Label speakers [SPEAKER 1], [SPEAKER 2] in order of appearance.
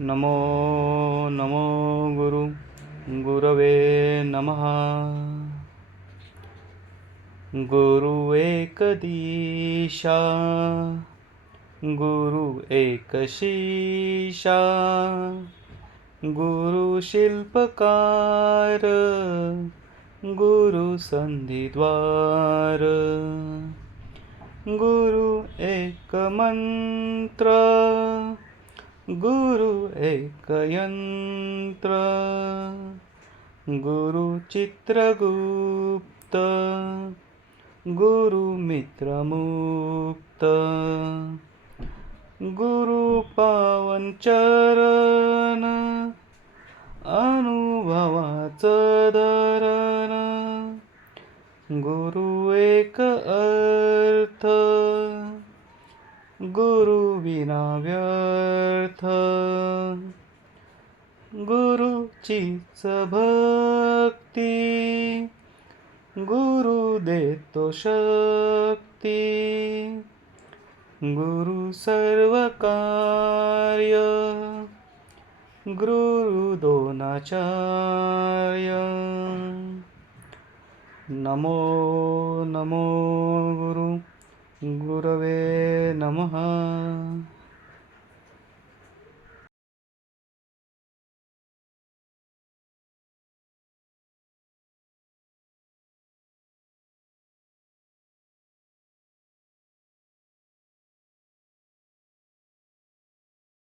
[SPEAKER 1] नमो नमो गुरु गुरवे नमः। गुरु एक दिशा गुरु एक शीशा गुरु शिल्पकार गुरु संधिद्वार। गुरु एक मंत्र गुरु एक यंत्र। गुरु चित्रगुप्त। गुरु मित्रमुक्त। गुरु पावन चरण। अनुभवाच धरण। गुरु एक अर्थ। गुरु विना व्यर्थ गुरुचीच भक्ती. गुरु देतो शक्ती. गुरु सर्व कार्य गुरु दोनाचार्य नमो नमो गुरु. गुरवे नमः.